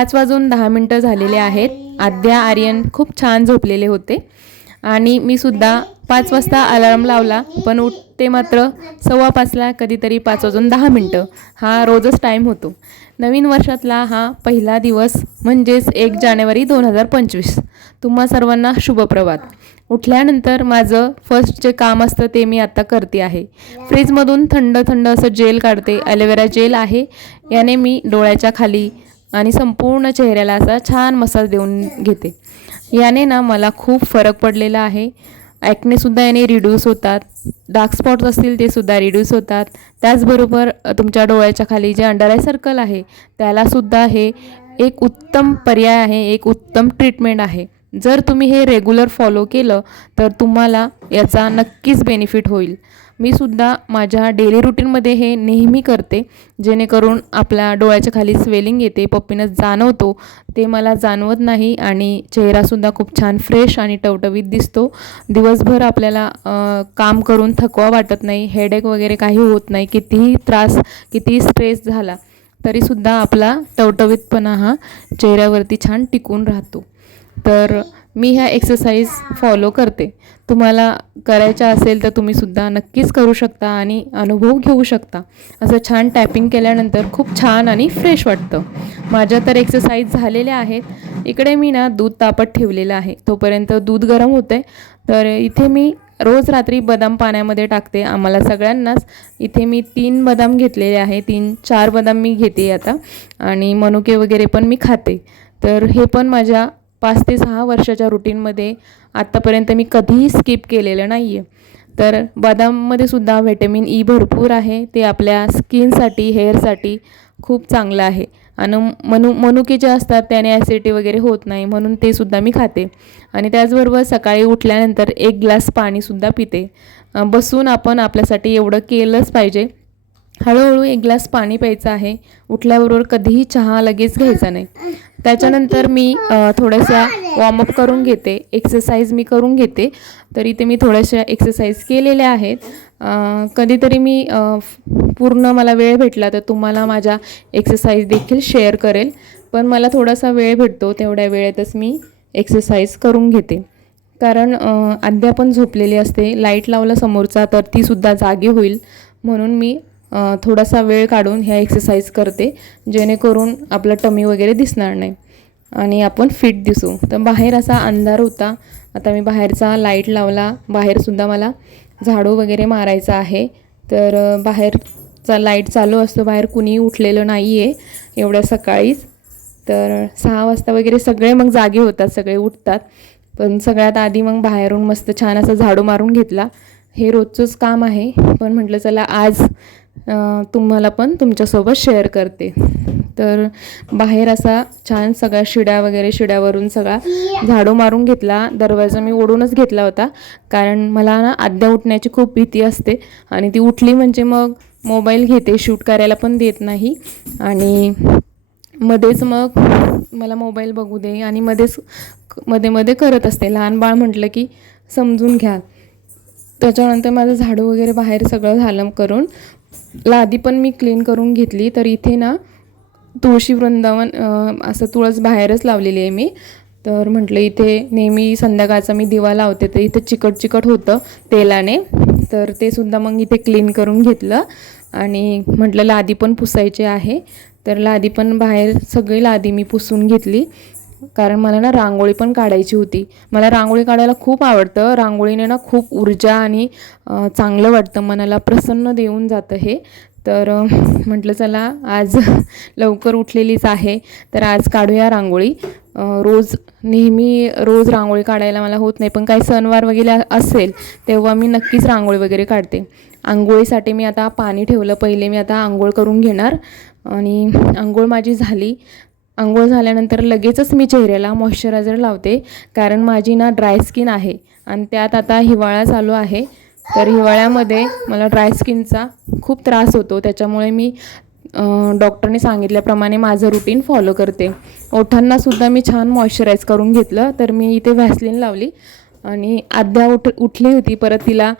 पाच वाजून दहा मिनटं झालेले आहेत. आद्या आर्यन खूप छान झोपलेले होते. आणि मी सुद्धा पाच वाजता अलार्म लावला पण उठते मात्र सव्वा पाचला कधीतरी पाच वाजून दहा मिनटं. हा रोजच टाईम होतो. नवीन वर्षातला हा पहिला दिवस म्हणजेच एक जानेवारी दोन हजार पंचवीस. तुम्हा सर्वांना शुभप्रभात उठल्यानंतर माझं फर्स्ट जे काम असतं ते मी आता करते आहे. फ्रीजमधून थंड थंड असं जेल काढते. ॲलोवेरा जेल आहे. याने मी डोळ्याच्या खाली आणि संपूर्ण चेहऱ्याला असा छान मसाज देऊन घेते. याने ना मला खूप फरक पडलेला आहे. ॲक्नेसुद्धा याने रिड्यूस होतात. डार्क स्पॉट्स असतील ते सुद्धा रिड्यूस होतात. त्याचबरोबर तुमच्या डोळ्याच्या खाली जे अंडर आय सर्कल आहे त्यालासुद्धा हे एक उत्तम पर्याय आहे एक उत्तम ट्रीटमेंट आहे. जर तुम्ही हे रेग्युलर फॉलो केलं तर तुम्हाला याचा नक्कीच बेनिफिट होईल. मी सुद्धा माझ्या डेली रुटीनमध्ये हे नेहमी करते. जेणेकरून आपल्या डोळ्याच्या खाली स्वेलिंग येते पप्पीनं जाणवतो. ते मला जाणवत नाही आणि चेहरासुद्धा खूप छान फ्रेश आणि टवटवीत दिसतो. दिवसभर आपल्याला काम करून थकवा वाटत नाही हेडेक वगैरे काही होत नाही कितीही त्रास कितीही स्ट्रेस झाला तरीसुद्धा आपला टवटवीतपणा हा चेहऱ्यावरती छान टिकून राहतो. तर मी ह्या एक्सरसाइज फॉलो करते. तुम्हाला करायच्या असेल तर तुम्ही सुद्धा नक्कीच करू शकता आणि अनुभव घेऊ शकता. असं छान टॅपिंग केल्यानंतर खूप छान आणि फ्रेश वाटतं. माझ्या तर एक्सरसाइज झालेल्या आहेत. इकडे मी ना दूध तापत ठेवलेलं आहे. तोपर्यंत दूध गरम होते तर इथे मी रोज रात्री बदाम पाण्यामध्ये टाकते आम्हाला सगळ्यांनाच. इथे मी तीन बदाम घेतलेले आहे. तीन चार बदाम मी घेते आता. आणि मनुके वगैरे पण मी खाते. तर हे पण माझ्या पाच ते सहा वर्षाच्या रुटीनमध्ये आत्तापर्यंत मी कधीही स्किप केलेलं नाही आहे तर बदाममध्ये सुद्धा व्हिटॅमिन ई e भरपूर आहे. ते आपल्या स्किनसाठी हेअरसाठी खूप चांगलं आहे. आणि मनु मनुके जे असतात त्याने ॲसिडिटी वगैरे होत नाही म्हणून ते सुद्धा मी खाते. आणि त्याचबरोबर सकाळी उठल्यानंतर एक ग्लास पाणीसुद्धा पिते. बसून आपण आपल्यासाठी एवढं केलंच पाहिजे. हळूहळू एक ग्लास पाणी प्यायचं आहे. उठल्याबरोबर कधीही चहा लगेच घ्यायचा नाही. त्याच्यानंतर मी थोड्याशा वॉर्मअप करून घेते. एक्सरसाइज मी करून घेते. तर इथे मी थोड्याशा एक्सरसाइज केलेल्या आहेत. कधीतरी मी पूर्ण मला वेळ भेटला तर तुम्हाला माझ्या एक्सरसाइज देखील शेअर करेल. पण मला थोडासा वेळ भेटतो तेवढ्या वेळेतच मी एक्सरसाइज करून घेते. कारण अ, पण झोपलेली असते. लाइट लावला समोरचा तर तीसुद्धा जागी होईल. म्हणून मी थोडासा वेळ काढून ह्या एक्सरसाइज करते जेणेकरून आपलं टमी वगैरे दिसणार नाही. आणि आपण फिट दिसू. तर बाहेर असा अंधार होता. आता मी बाहेरचा लाइट लावला. बाहेरसुद्धा मला झाडू वगैरे मारायचा आहे. तर बाहेरचा लाइट चालू असतो. बाहेर कुणीही उठलेलं नाही आहे एवढ्या सकाळीच. तर सहा वाजता वगैरे सगळे मग जागे होतात. सगळे उठतात. पण सगळ्यात आधी मग बाहेरून मस्त छान असा झाडू मारून घेतला. हे रोजचंच काम आहे. पण म्हटलं चला आज तुम्हाला पण तुमच्यासोबत शेअर करते. तर बाहेर असा छान सगळ्या शिड्या वगैरे शिड्यावरून सगळा झाडू मारून घेतला. दरवाजा मी ओढूनच घेतला होता. कारण मला ना आद्या उठण्याची खूप भीती असते. आणि ती उठली म्हणजे मग मोबाईल घेते शूट करायला पण देत नाही. आणि मध्येच मग मला मोबाईल बघू दे. आणि मध्येच मध्ये मध्ये करत असते. लहान बाळ म्हटलं की समजून घ्या. त्याच्यानंतर माझं झाडू वगैरे बाहेर सगळं झालं करून लादी पण मी क्लीन करून घेतली. तर इथे ना तुळशी वृंदावन असं तुळस बाहेरच लावलेली आहे मी. तर म्हटलं इथे नेहमी संध्याकाळचा मी दिवा लावते तर इथे चिकट चिकट होतं तेलाने. तर ते सुद्धा मग इथे क्लीन करून घेतलं. आणि म्हटलं लादी पण पुसायची आहे. तर लादी पण बाहेर सगळी लादी मी पुसून घेतली. कारण मला ना रांगोळी पण काढायची होती. मला रांगोळी काढायला खूप आवडतं. रांगोळीने ना खूप ऊर्जा आणि चांगलं वाटतं. मनाला प्रसन्न देऊन जातं हे. तर म्हटलं चला आज लवकर उठलेलीच आहे. तर आज काढूया रांगोळी. रोज नेहमी रोज रांगोळी काढायला मला होत नाही. पण काही सणवार वगैरे असेल तेव्हा मी नक्कीच रांगोळी वगैरे काढते. आंघोळीसाठी मी आता पाणी ठेवलं. पहिले मी आता आंघोळ करून घेणार. आणि आंघोळ माझी झाली. आंघोळ झाल्यानंतर लगेचच मी चेहऱ्याला मॉइश्चरायझर लावते. कारण माझी ना ड्राय स्किन आहे. आणि त्यात आता हिवाळा चालू आहे. तर हिवाळ्यामध्ये मला ड्राय स्किनचा खूप त्रास होतो. त्याच्यामुळे मी डॉक्टरने सांगितल्याप्रमाणे माझं रुटीन फॉलो करते. ओठांनासुद्धा मी छान मॉइश्चराईज करून घेतलं. तर मी इथे व्हॅसलिन लावली. आणि आद्या उठ उठली होती. परत तिला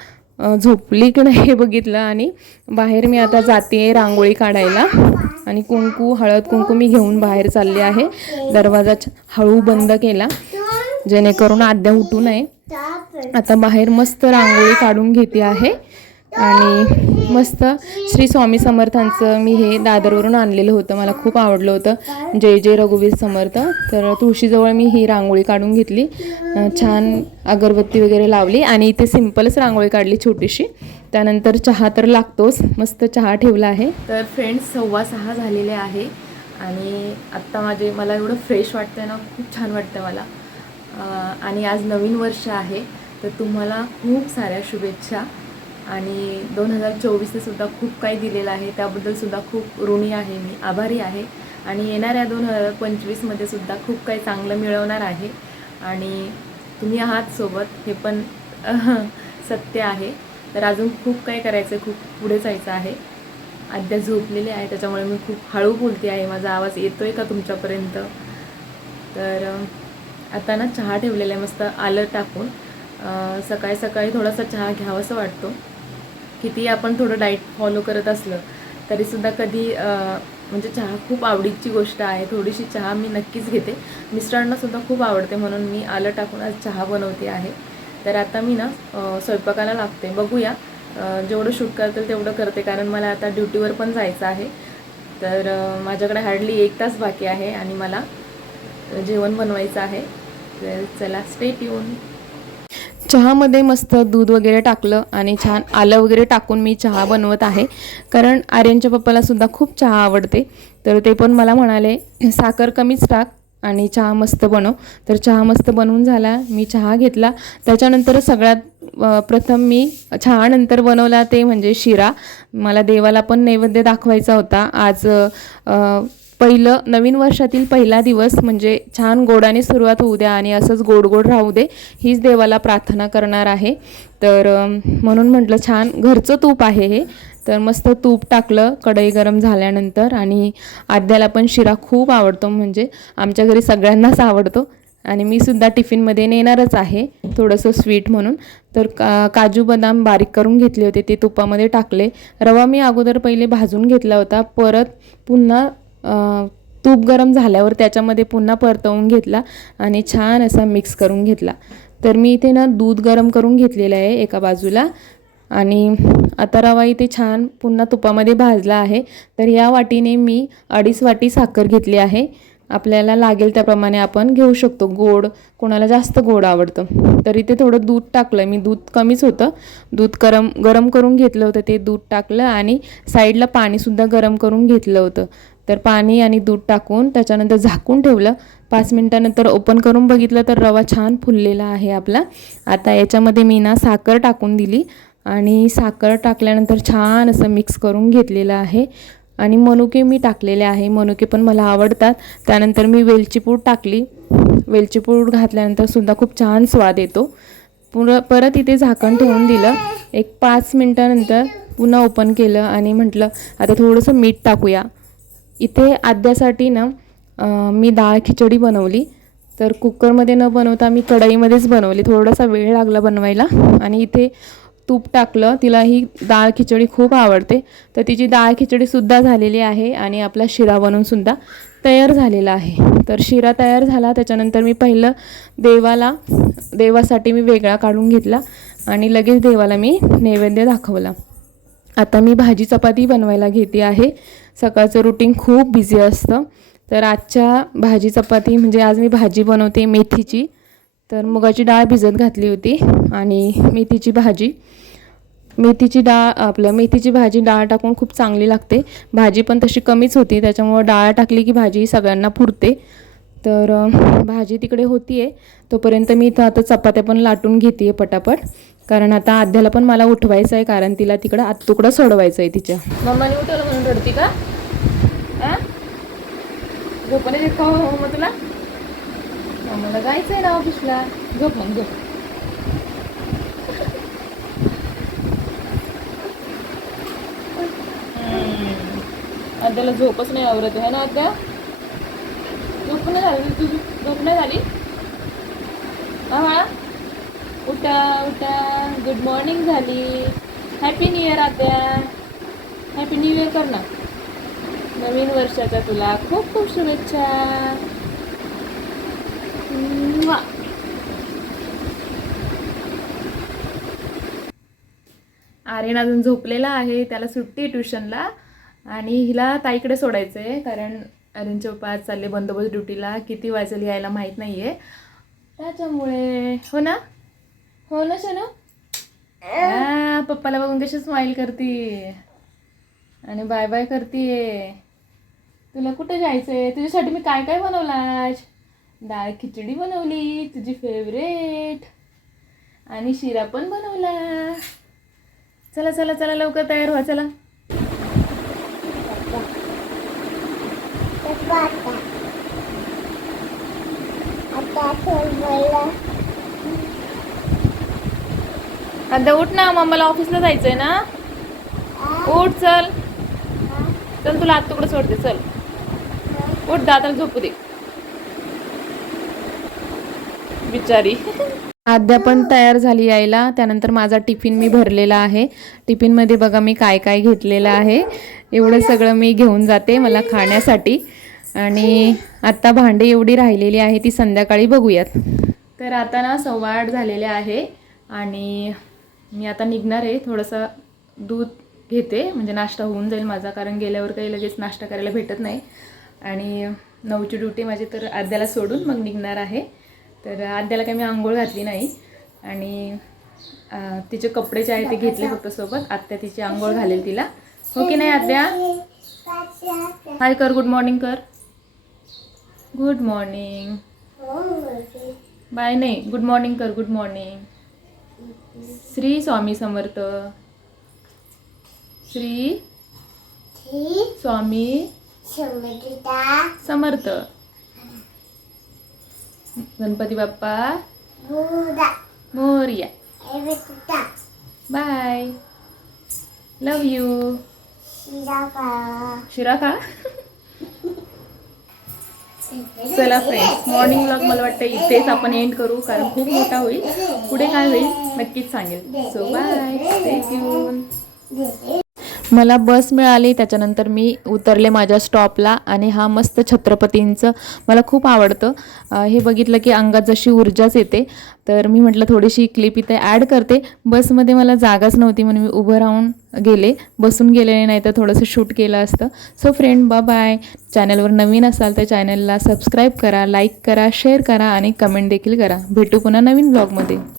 झोपली की नाही हे बघितलं आणि बाहेर मी आता जाते रांगोळी काढायला. आणि कुंकू हळद कुंकू मी घेऊन बाहेर चालले आहे. दरवाजा हळू बंद केला. जेणेकरून आद्या उठू नये. आता बाहेर मस्त रांगोळी काढून घेते आहे. आणि मस्त श्री स्वामी समर्थांचं मी हे दादरवरून आणलेलं होतं. मला खूप आवडलं होतं. जय जय रघुवीर समर्थ. तर तुळशीजवळ मी ही रांगोळी काढून घेतली. छान अगरबत्ती वगैरे लावली आणि इथे सिम्पलच रांगोळी काढली छोटीशी. त्यानंतर चहा तर लागतोच. मस्त चहा ठेवला आहे. तर फ्रेंड्स सव्वा सहा झालेले आहे आणि आत्ता माझे मला एवढं फ्रेश वाटतं ना खूप छान वाटतं मला. आणि आज नवीन वर्ष आहे. तर तुम्हाला खूप साऱ्या शुभेच्छा. आणि दोन हजार चोवीसनेसुद्धा खूप काही दिलेलं आहे. त्याबद्दलसुद्धा खूप ऋणी आहे मी. आभारी आहे. आणि येणाऱ्या दोन हजार पंचवीसमध्ये सुद्धा खूप काही चांगलं मिळवणार आहे. आणि तुम्ही आहात सोबत. हे पण सत्य आहे. तर अजून खूप काही करायचं आहे खूप पुढे जायचं आहे. अद्या झोपलेले आहे. त्याच्यामुळे मी खूप हळू बोलते आहे. माझा आवाज येतो आहे का तुमच्यापर्यंत? तर आता ना चहा ठेवलेला आहे. मस्त आलं टाकून. सकाळी सकाळी थोडासा चहा घ्यावासा वाटतो. किती आपण थोडं डाईट फॉलो करत असलं तरीसुद्धा कधी म्हणजे चहा खूप आवडीची गोष्ट आहे. थोडीशी चहा मी नक्कीच घेते. मिस्टरांनासुद्धा खूप आवडते म्हणून मी आलं टाकून आज चहा बनवते आहे. तर आता मी ना स्वयंपाकाला लागते. बघूया जेवढं शूट करतील तेवढं करते कारण मला आता ड्युटीवर पण जायचं आहे. तर माझ्याकडे हार्डली एक तास बाकी आहे आणि मला जेवण बनवायचं आहे. तर चला स्टेट येऊन चहामध्ये मस्त दूध वगैरे टाकलं आणि छान आलं वगैरे टाकून मी चहा बनवत आहे. कारण आर्यनच्या पप्पालासुद्धा खूप चहा आवडते. तर ते पण मला म्हणाले साखर कमीच टाक आणि चहा मस्त बनव. तर चहा मस्त बनवून झाला. मी चहा घेतला. त्याच्यानंतर सगळ्यात प्रथम मी चहानंतर बनवला ते म्हणजे शिरा. मला देवाला पण नैवेद्य दाखवायचा होता. आज पहिलं नवीन वर्षातील पहिला दिवस म्हणजे छान गोडाने सुरुवात होऊ द्या आणि असंच गोड गोड राहू दे हीच देवाला प्रार्थना करणार आहे. तर म्हणून म्हटलं छान घरचं तूप आहे हे. तर मस्त तूप टाकलं कढई गरम झाल्यानंतर आणि आद्याला पण शिरा खूप आवडतो म्हणजे आमच्या घरी सगळ्यांनाच आवडतो. आणि मी सुद्धा टिफिनमध्ये नेणारच आहे थोडंसं स्वीट म्हणून. तर का काजू बदाम बारीक करून घेतले होते ते तुपामध्ये टाकले. रवा मी अगोदर पहिले भाजून घेतला होता परत पुन्हा तूप गरम झाल्यावर त्याच्यामध्ये पुन्हा परतवून घेतला आणि छान असा मिक्स करून घेतला. तर मी इथे ना दूध गरम करून घेतलेलं आहे एका बाजूला आणि आता रवा इथे छान पुन्हा तुपामध्ये भाजला आहे. तर या वाटीने मी अडीच वाटी साखर घेतली आहे. आपल्याला लागेल त्याप्रमाणे आपण घेऊ शकतो. गोड कोणाला जास्त गोड आवडतं. तर इथे थोडं दूध टाकलं. मी दूध कमीच होतं. दूध गरम गरम करून घेतलं होतं ते दूध टाकलं आणि साईडला पाणीसुद्धा गरम करून घेतलं होतं. तर पाणी आणि दूध टाकून त्याच्यानंतर झाकून ठेवलं. पाच मिनटानंतर ओपन करून बघितलं तर रवा छान फुललेला आहे आपला. आता याच्यामध्ये मी ना साखर टाकून दिली आणि साखर टाकल्यानंतर छान असं मिक्स करून घेतलेलं आहे. आणि मनुके मी टाकलेले आहे. मनुके पण मला आवडतात. त्यानंतर मी वेलची पूड टाकली. वेलची पूड घातल्यानंतर सुद्धा खूप छान स्वाद येतो. पुर परत इथे झाकण ठेवून दिलं. एक पाच मिनटानंतर पुन्हा ओपन केलं आणि म्हटलं आता थोडंसं मीठ टाकूया. इथे आद्यासाठी ना मी डाळ खिचडी बनवली. तर कुकरमध्ये न बनवता मी कढईमध्येच बनवली. थोडासा वेळ लागला बनवायला. आणि इथे तूप टाकलं. तिला ही डाळ खिचडी खूप आवडते. तर तिची डाळ खिचडीसुद्धा झालेली आहे आणि आपला शिरा बनवूनसुद्धा तयार झालेला आहे. तर शिरा तयार झाला. त्याच्यानंतर मी पहिलं देवाला देवासाठी मी वेगळा काढून घेतला आणि लगेच देवाला मी नैवेद्य दाखवला. आता मी भाजी चपाती बनवायला घेते आहे. सकाळचं रुटीन खूप बिझी असतं. तर आजच्या भाजी चपाती म्हणजे आज मी भाजी बनवते मेथीची. तर मुगाची डाळ भिजत घातली होती आणि मेथीची भाजी. मेथीची डाळ आपलं मेथीची भाजी डाळ टाकून खूप चांगली लागते. भाजी पण तशी कमीच होती त्याच्यामुळं डाळ टाकली की भाजी सगळ्यांना पुरते. तर भाजी तिकडे होती आहे तोपर्यंत मी इथं आता चपात्या पण लाटून घेते आहे पटापट. कारण आता आद्याला पण मला उठवायचं आहे कारण तिला तिकडं आत्तुकडं सोडवायचं आहे तिच्या. मम्माने उठवलं म्हणून रडती का? आ? झोपणे देत का हो मग तुला. मला जायचं आहे ना ऑफिसला. झोप मग झोप. आद्याला झोपच नाही आवरत आहे ना आद्या? झोप नाही झाली तुझी झोप नाही झाली? हा बाळा उठा उठा. गुड मॉर्निंग झाली. हॅपी न्यू इयर आत्या. हॅपी न्यू इयर कर ना. नवीन वर्षाच्या तुला खूप खूप शुभेच्छा. आर्यन अजून झोपलेला आहे. त्याला सुट्टी ट्युशनला. आणि हिला ताईकडे सोडायचं आहे कारण आर्यनचे पप्पा आज चालले बंदोबस्त ड्युटीला. किती वाजेल यायला माहीत नाही आहे त्याच्यामुळे हो ना? हो ना शनू आ, पप्पाला बघून कशी स्माईल करते. आणि बाय बाय करते तुला कुठे जायचंय? तुझ्यासाठी मी काय काय बनवलं आज? डाळ खिचडी बनवली तुझी फेवरेट आणि शिरा पण बनवला. चला चला चला लवकर तयार व्हा चला. आता उठ ना मम्माला ऑफिसला जायचंय ना. उठ चल. चल तुला आत तुकडं सोडते चल. उठ दादाला झोपू दे. बिचारी. आद्या पण तयार झाली यायला. त्यानंतर माझा टिफिन मी भरलेला आहे. टिफिनमध्ये बघा मी काय काय घेतलेलं आहे. एवढं सगळं मी घेऊन जाते मला खाण्यासाठी. आणि आत्ता भांडी एवढी राहिलेली आहे ती संध्याकाळी बघूयात. तर आता ना सव्वा आठ झालेले आहे. आणि मी आता निघणार आहे थोडंसं दूध घेते म्हणजे नाश्ता होऊन जाईल माझा कारण गेल्यावर काही लगेच नाश्ता करायला भेटत नाही. आणि नऊची ड्युटी माझी तर आद्याला सोडून मग निघणार आहे. तर आद्याला काही मी आंघोळ घातली नाही. आणि तिचे कपडे जे आहे ते घेतले फक्त सोबत. आत्या तिची आंघोळ घालेल तिला. हो की नाही आद्या? हाय कर. गुड मॉर्निंग कर. गुड मॉर्निंग बाय नाही. गुड मॉर्निंग कर. Good morning Shri Swami Samarth. Shri Swami Samarth. Ganpati Bappa. Morya. Bye. Love you शिरा खा चला फ्रेंड्स मॉर्निंग व्लॉग मला वाटतं इथेच आपण एंड करू कारण खूप मोठा होईल. पुढे काय होईल? नक्कीच सांगेल. सो बाय मला बस मिळाली त्याच्यानंतर मी उतरले माझ्या स्टॉपला आणि हा मस्त छत्रपतींचं मला खूप आवडतं. हे बघितलं की अंगात जशी ऊर्जाच येते तर मी म्हटलं थोडीशी क्लिप इथे ॲड करते. बसमध्ये मला जागाच नव्हती म्हणून मी उभं राहून गेले. बसून गेले नाही तर थोडंसं शूट केलं असतं. सो फ्रेंड बा बाय चॅनलवर नवीन असाल तर चॅनलला सबस्क्राईब करा लाईक करा शेअर करा आणि कमेंट देखील करा. भेटू पुन्हा नवीन ब्लॉगमध्ये